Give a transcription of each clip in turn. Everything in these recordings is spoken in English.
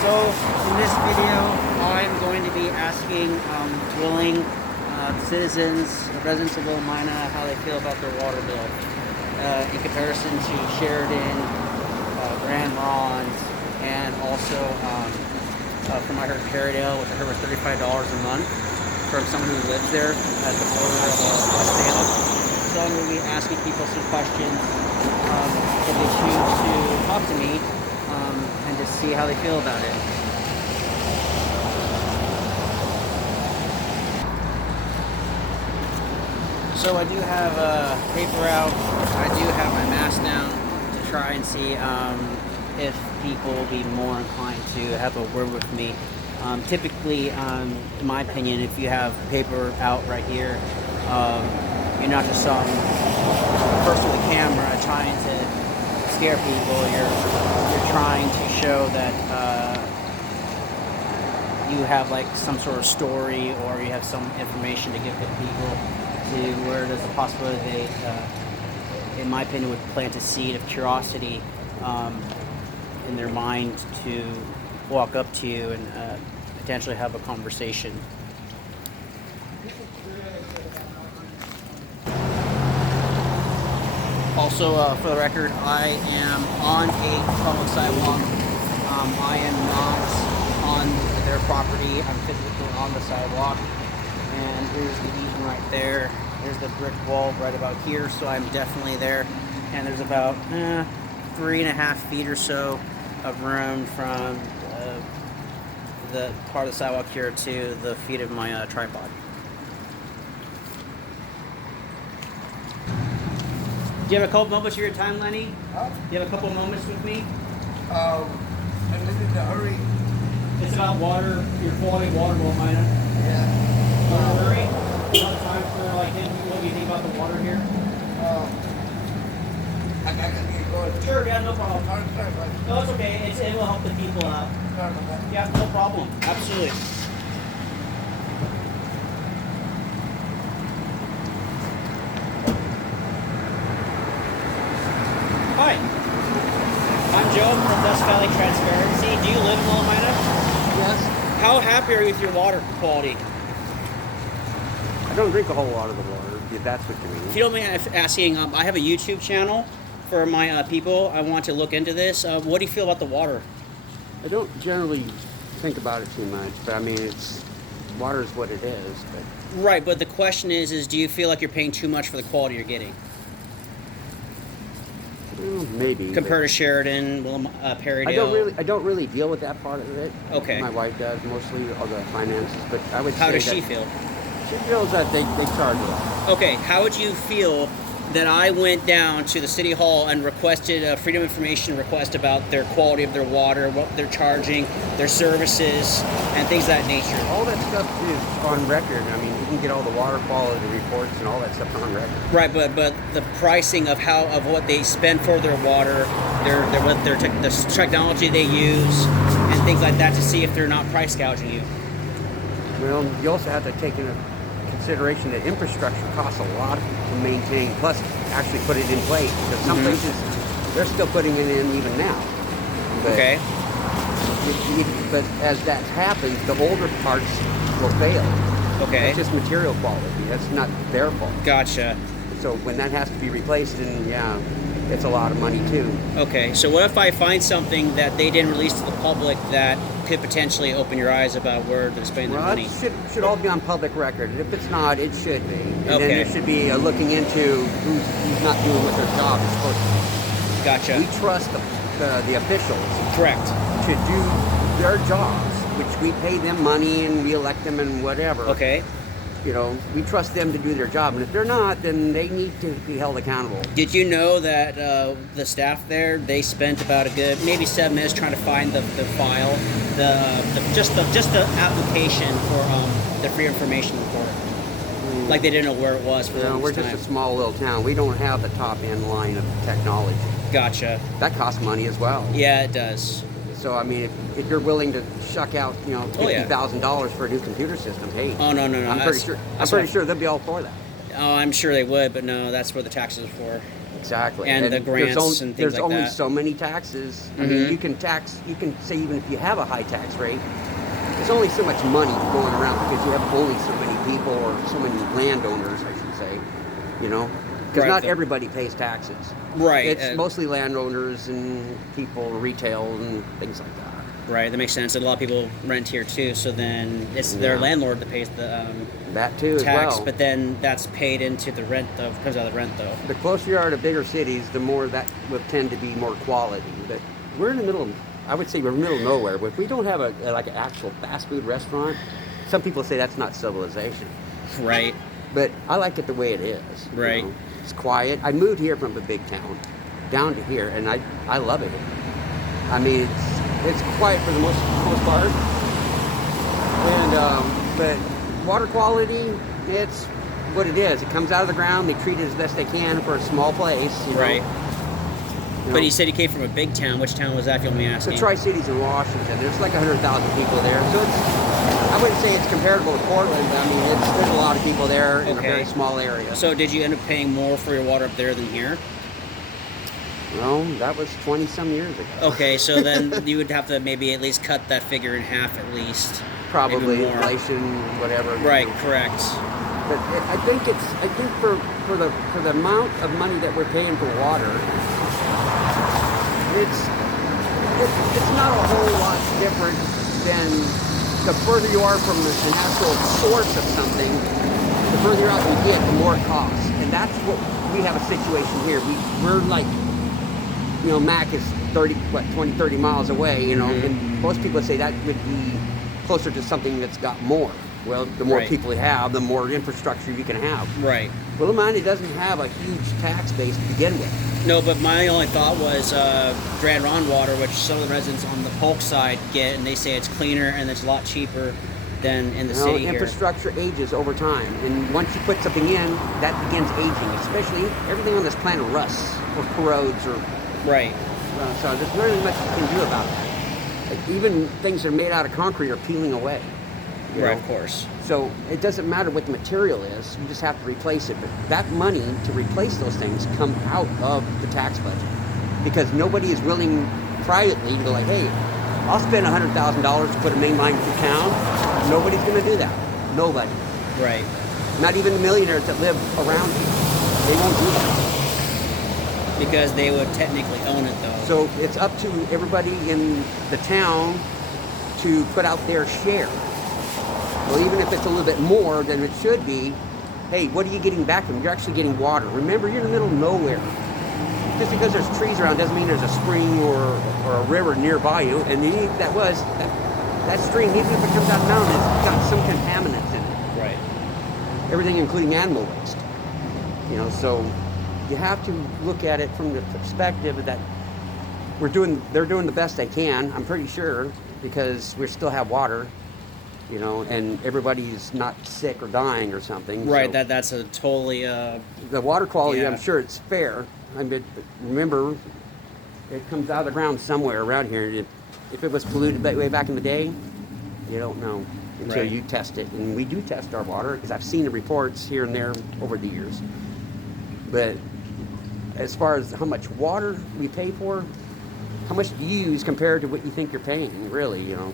So in this video, I'm going to be asking willing citizens, residents of Willamina, how they feel about their water bill in comparison to Sheridan, Grand Ronde, and also from I heard Perrydale, which I heard was $35 a month from someone who lives there at the border of Westdale. So I'm going to be asking people some questions if they choose to talk to me and just see how they feel about it. So I do have paper out. I do have my mask down to try and see if people will be more inclined to have a word with me. Typically, in my opinion, if you have paper out right here, you're not just some person with a camera trying to scare people. You're trying to show that you have like some sort of story, or you have some information to give to people, to where there's a possibility they, in my opinion, would plant a seed of curiosity in their mind to walk up to you and potentially have a conversation. Also, for the record, I am on a public sidewalk. I am not on their property. I'm physically on the sidewalk. And here's the Eden right there. There's the brick wall right about here, so I'm definitely there. And there's about 3.5 feet or so of room from the part of the sidewalk here to the feet of my tripod. Do you have a couple moments of your time, Lenny? Huh? Do you have a couple moments with me? I'm in a hurry. It's about water, your quality of water, Willamina. Yeah. Want to hurry? Enough time for like what do you think about the water here? I can get going. Sure, yeah, no problem. Sorry, buddy. No, it's okay. It will help the people out. Sorry about that. Yeah, no problem. Absolutely. Hi. I'm Joe from Dust Valley Transparency. Do you live in Willamina? Yes. How happy are you with your water quality? I don't drink a whole lot of the water, if that's what you mean. If you don't mind asking, I have a YouTube channel for my people. I want to look into this. What do you feel about the water? I don't generally think about it too much, but I mean, water is what it is. But Right, but the question is do you feel like you're paying too much for the quality you're getting? well, maybe. Compared to Sheridan, Perrydale? I don't really deal with that part of it. Okay. My wife does, mostly all the finances, but I would How say does that she feel? She feels that they charge a lot. Okay, how would you feel that I went down to the City Hall and requested a Freedom of Information request about their quality of their water, what they're charging, their services, and things of that nature? All that stuff is on record. I mean, you can get all the water quality reports and all that stuff on record. Right, but the pricing of what they spend for their water, the technology they use, and things like that to see if they're not price gouging you. Well, you also have to take into consideration that infrastructure costs a lot to maintain, plus actually put it in place. Because some places, they're still putting it in even now. But Okay. But as that happens, the older parts will fail. Okay. It's just material quality. That's not their fault. Gotcha. So when that has to be replaced, then yeah, it's a lot of money too. Okay, so what if I find something that they didn't release to the public that could potentially open your eyes about where they're spending their Well, money? it should all be on public record. If it's not, it should be. And Okay. then there should be looking into who's not doing what their job is supposed to. Gotcha. We trust the officials Correct. to do their jobs, which we pay them money and we elect them and whatever. Okay. You know, we trust them to do their job, and if they're not, then they need to be held accountable. Did you know that the staff there, they spent about a good maybe 7 minutes trying to find the file, just the application for the free information report? Like they didn't know where it was for the You know, longest we're time. just a small little town. We don't have the top end line of technology. Gotcha. That costs money as well. Yeah, it does. So I mean, if you're willing to shuck out, Oh, yeah. $50,000 for a new computer system, hey, Oh no. I'm pretty sure they'll be all for that. Oh, I'm sure they would, but no, that's what the taxes are for. Exactly. And the grants and things there's like only that. so many taxes. I Mhm. mean, you can say even if you have a high tax rate, there's only so much money going around because you have only so many people or so many landowners, I should say, you know, because Right, not the- everybody pays taxes. Right. It's mostly landowners and people, retail and things like that. Right, that makes sense. And a lot of people rent here too, so then it's their Yeah. landlord that pays the That too as tax, well. but then that's paid into the rent though, comes out of the rent though. The closer you are to bigger cities, the more that will tend to be more quality. But we're in the middle, I would say we're in the middle of nowhere. But if we don't have like an actual fast food restaurant, some people say that's not civilization. Right. But I like it the way it is. you Right. know. It's quiet. I moved here from a big town down to here, and I love it. I mean, it's quiet for the most part. And but water quality, it's what it is. It comes out of the ground. They treat it as best they can for a small place. You know. Right. You But know. you said you came from a big town. Which town was that, if you want me The asking? Tri-Cities in Washington. There's like 100,000 people there. So I wouldn't say it's comparable to Portland, but I mean, there's a lot of people there in a very Okay. small area. So did you end up paying more for your water up there than here? Well, that was 20 some years ago. Okay, so then you would have to maybe at least cut that figure in half at least. Probably maybe more. inflation, whatever. Right, correct. But I think for the amount of money that we're paying for water, it's not a whole lot different than the further you are from an actual source of something, the further out you get, the more it costs. And that's what we have a situation here. We're like, you know, Mac is 20, 30 miles away, you know, Mhm. and most people say that would be closer to something that's got more. Well, the more Right. people you have, the more infrastructure you can have. Right. Willamina doesn't have a huge tax base to begin with. No, but my only thought was Grand Ron water, which some of the residents on the Polk side get, and they say it's cleaner and it's a lot cheaper than in the You know, city here. infrastructure ages over time, and once you put something in, that begins aging. Especially everything on this planet rusts or corrodes, or Right. so there's not really much you can do about that. Like, even things that are made out of concrete are peeling away. you Right, know? of course. So it doesn't matter what the material is; you just have to replace it. But that money to replace those things come out of the tax budget, because nobody is willing privately to go like, "Hey, I'll spend $100,000 to put a main line through town." Nobody's going to do that. Nobody. Right. Not even the millionaires that live around you. They won't do that. Because they would technically own it though. So it's up to everybody in the town to put out their share. Well, even if it's a little bit more than it should be, hey, what are you getting back from? You're actually getting water. Remember, you're in the middle of nowhere. Just because there's trees around doesn't mean there's a spring or a river nearby you. And that stream, even if it comes out of the mountain, it's got some contaminants in it. Right. Everything including animal waste. You know, so you have to look at it from the perspective that they're doing the best they can, I'm pretty sure, because we still have water, you know, and everybody's not sick or dying or something. Right, so that's a totally the water quality, Yeah. I'm sure it's fair. I mean, remember, it comes out of the ground somewhere around here. If it was polluted that way back in the day, you don't know until Right. you test it. And we do test our water, because I've seen the reports here and there over the years. But as far as how much water we pay for, how much do you use compared to what you think you're paying, really, you know?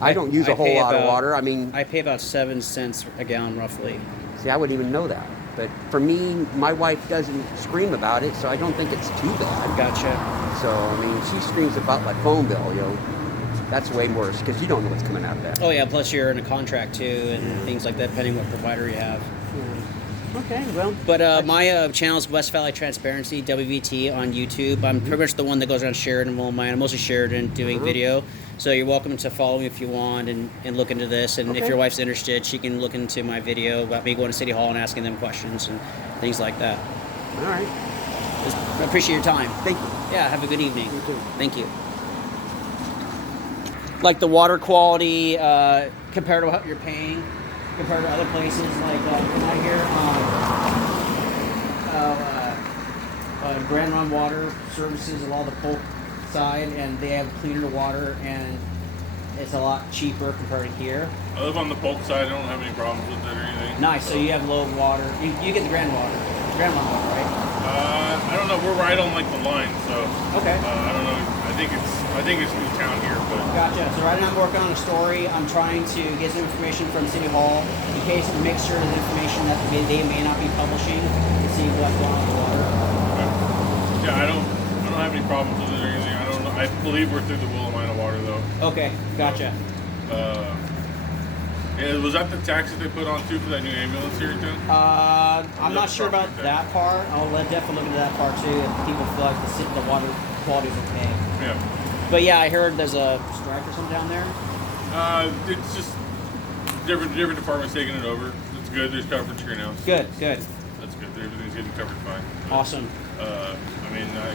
I don't use a whole pay lot of about- water. I mean, I pay about 7 cents a gallon roughly. see, I wouldn't even know that. But for me, my wife doesn't scream about it, so I don't think it's too bad. Gotcha. So, I mean, she screams about my phone bill, you know. That's way worse, because you don't know what's coming out of that. Oh yeah, plus you're in a contract too and things like that, depending what provider you have. Okay, well. But my channel is West Valley Transparency, WVT, on YouTube. I'm pretty much the one that goes around Sheridan, Willamina, mostly Sheridan, doing video. So you're welcome to follow me if you want and look into this. And if Okay. your wife's interested, she can look into my video about me going to City Hall and asking them questions and things like that. All right. I appreciate your time. Thank you. Yeah, have a good evening. You too. Thank you. Like the water quality compared to what you're paying, compared to other places, like right here Grand Run Water Services along the Polk side, and they have cleaner water, and it's a lot cheaper compared to here. I live on the Polk side. I don't have any problems with it or anything. Nice. So you have low water. You get the Grand Run water, right? I don't know. We're right on like the line, so Okay. I don't know. I think it's new town here, but Gotcha. So right now I'm working on a story. I'm trying to get some information from City Hall in case to make sure the information that they may not be publishing to see what's going on with the water. yeah, I don't have any problems with it or anything. I don't know. I believe we're through the Willamina water though. Okay. Gotcha. Yeah, was that the tax that they put on too for that new ambulance here in town? I'm not sure about that part. I'll definitely look into that part too. If people feel like the water quality is okay. Yeah. But yeah, I heard there's a strike or something down there. It's just different departments taking it over. It's good. There's coverage here now. So Good. That's good. Everything's getting covered fine. But, Awesome. I mean, I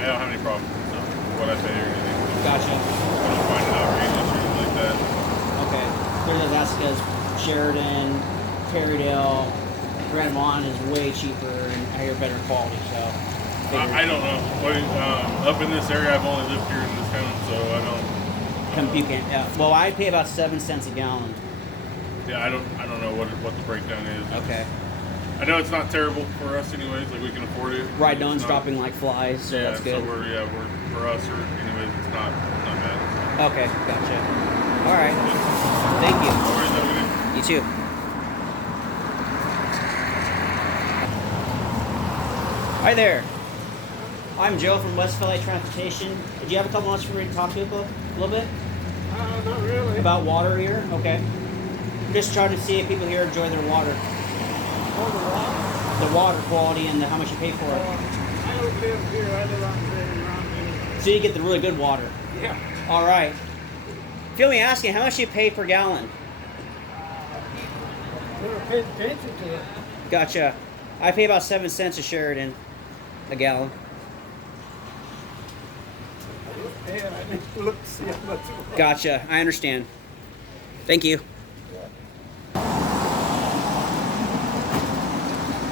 don't have any problem with what I pay or anything. Gotcha. I don't find it outrageous or anything like that. Okay. That's because Sheridan, Perrydale, Grand Mon is way cheaper and higher, better quality. So. I don't know. Up in this area, I've only lived here in this town, so I don't. You can't. Yeah. Well, I pay about 7 cents a gallon. Yeah, I don't know what the breakdown is. Okay. I know it's not terrible for us, anyways. Like we can afford it. Right, no It's one's not- dropping like flies, so Yeah, that's good. so we're for us, or anyways, it's not bad. Okay, gotcha. All right. Thank you. No worries, have a good day. You too. Hi there. I'm Joe from West LA Transportation. Do you have a couple minutes for me to talk to you a little bit Not really. about water here? Okay. I'm just trying to see if people here enjoy their water. The water quality and how much you pay for it. I don't live here. I live around here. So you get the really good water. Yeah. All right. Feel me asking, how much do you pay per gallon? Never paid attention to it. Gotcha. I pay about 7 cents a Sheridan a gallon. Yeah, I need to look to see how much it was. Gotcha. I understand. Thank you.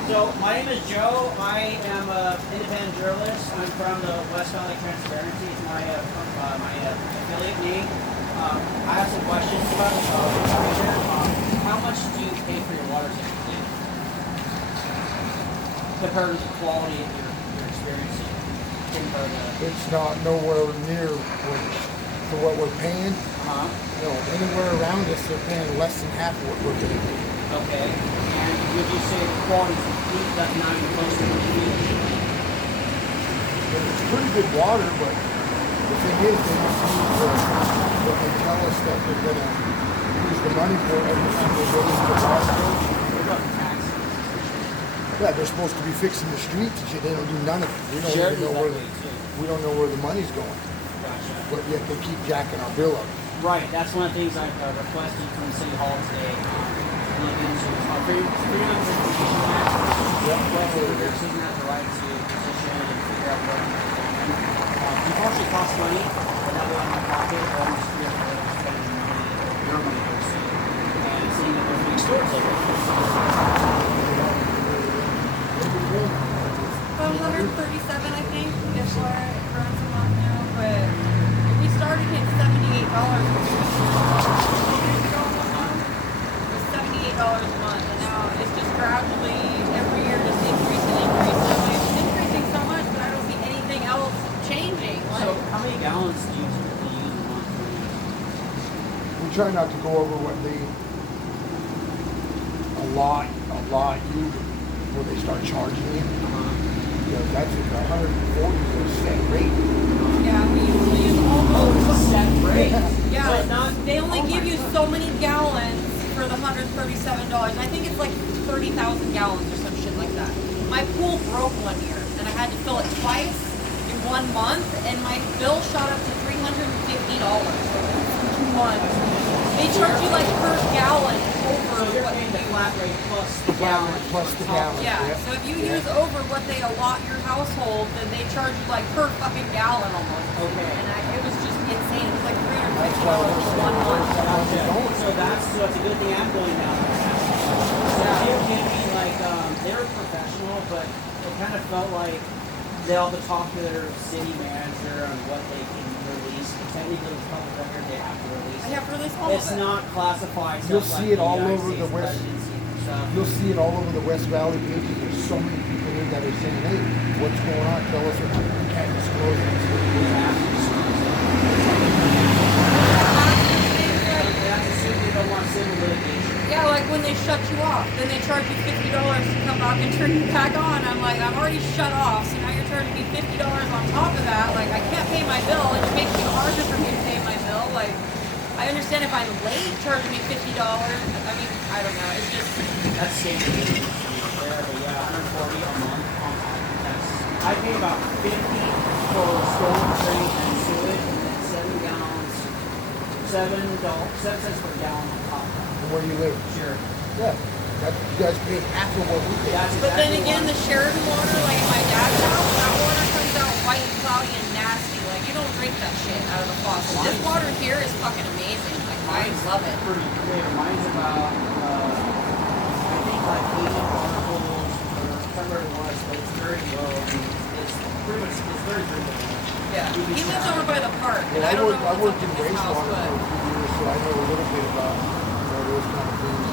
So my name is Joe. I am an independent journalist. I'm from the West Valley Transparency. It's my affiliate name. I have some questions about how much do you pay for your water system compared to the quality of your experiencing? Compared to, It's not nowhere near for what we're paying. No, anywhere around us, they're paying less than half what we're paying. Okay. And would you say the quality is not even close to what you need? It's pretty good water, but the thing is, they just use what they tell us that they're going to use the money for every time they raise the water bill. What about the taxes? Yeah, they're supposed to be fixing the streets and shit. They don't do none of it. We don't Sheridan's even know that way, too. we don't know where the money's going. Gotcha. But yet they keep jacking our bill up. Right, that's one of the things I've requested from City Hall today. Look into our Freedom of Information Act. Yep. Their citizen has the right to petition and figure out what is going on. Unfortunately, it costs money, but that way in my pocket, or I'm just here for spending money, your money, per se, and seeing that there's big stores over there. 137, I think, is what it runs a month now. But we started at $78. It was $78 a month, and now it's just gradually every year just increasing. So it's increasing so much, but I don't see anything else changing. So, how many gallons do you typically use a month? We try not to go over what they a lot use before they start charging you. Because that's at 140 is a set rate. Yeah, we usually use almost. Set rate. Yeah, But not, they only oh give my you God. so many gallons for the $137. I think it's like 30,000 gallons or some shit like that. My pool broke one year, and I had to fill it twice in 1 month, and my bill shot up to $350 for 2 months. They charge you like per gallon over So you're what paying you the use. flat rate plus the gallon. Plus the on top. gallon. Yeah, Yep. so if you use over what they allot your household, then they charge you like per fucking gallon almost. Okay. And it was just insane. It was like That's $350 why we're for saying 1 month. Gotcha. going. So it's a good thing I'm going down there. Yeah, it can be like they were professional, but it kind of felt like they all have to talk to their city manager on what they can release. Technically, it's public record they have to release. I have to release all It's of it. not classified. You'll stuff see like it all the United over the States West. presidency and stuff. You'll see it all over the West Valley pages. There's so many people in that are saying, hey, what's going on? Tell us what you can't disclose it. That's assuming you don't want civil litigation. Yeah, like when they shut you off, then they charge you $50 to come back and turn you back on. I'm like, I'm already shut off, so now you're charging me $50 on top of that. Like, I can't pay my bill. It makes it harder for me to pay my bill. Like, I understand if I'm late, charging me $50. I mean, I don't know. It's just That's standard. There, but yeah, 140 a month on top. I pay about 50 for storm drain and sewage, and then 7 gallons, $7 per gallon on top of that. From where you live. Sure. Yeah. That, you guys pay half of what we pay. That's But then exactly again, why. the Sheridan water, like at my dad's house, that water comes out white and cloudy and nasty. Like, you don't drink that shit out of the faucet. This water here is fucking amazing. Like, I love it. Pretty clear. Mine's about, I think like 80 particles or somewhere it was, but it's very low. I mean, it's pretty much, it's very drinkable. Yeah. You can He lives shower. over by the park, and Well, I don't know I what's worked up in in his house, wastewater but for a few years, so I know a little bit about those kind of things.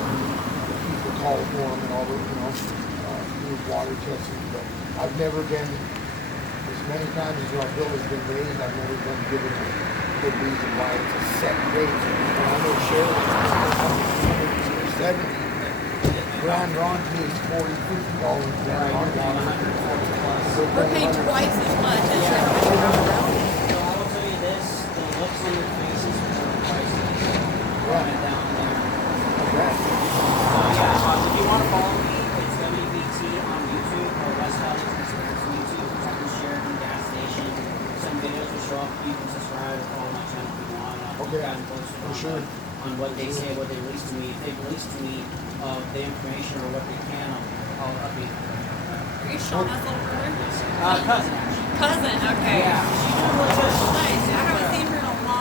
People call for them and all those, do water testing. But I've never been, as many times as our bill has been raised, I've never been given a good reason why it's a set rate. And I know Sheridan's $70. Grand Ron pays $40, $50 grand on water. we're paying twice as much as Yeah. everybody around. So I will tell you this, the looks on your faces are the prices running down there. Okay. So yeah, if you want to follow me, it's WBT on YouTube or West Valley Experience on YouTube. Check the Sheridan gas station. Some videos will show up. You can subscribe or follow my channel if you want. Okay. Posted For on, sure. on what they say, what they release to me. If they release to me the information or what they can, I'll update them. Are you Shauna's little brother? Cousin actually. Cousin, okay. Yeah, she's doing really good. Nice. I haven't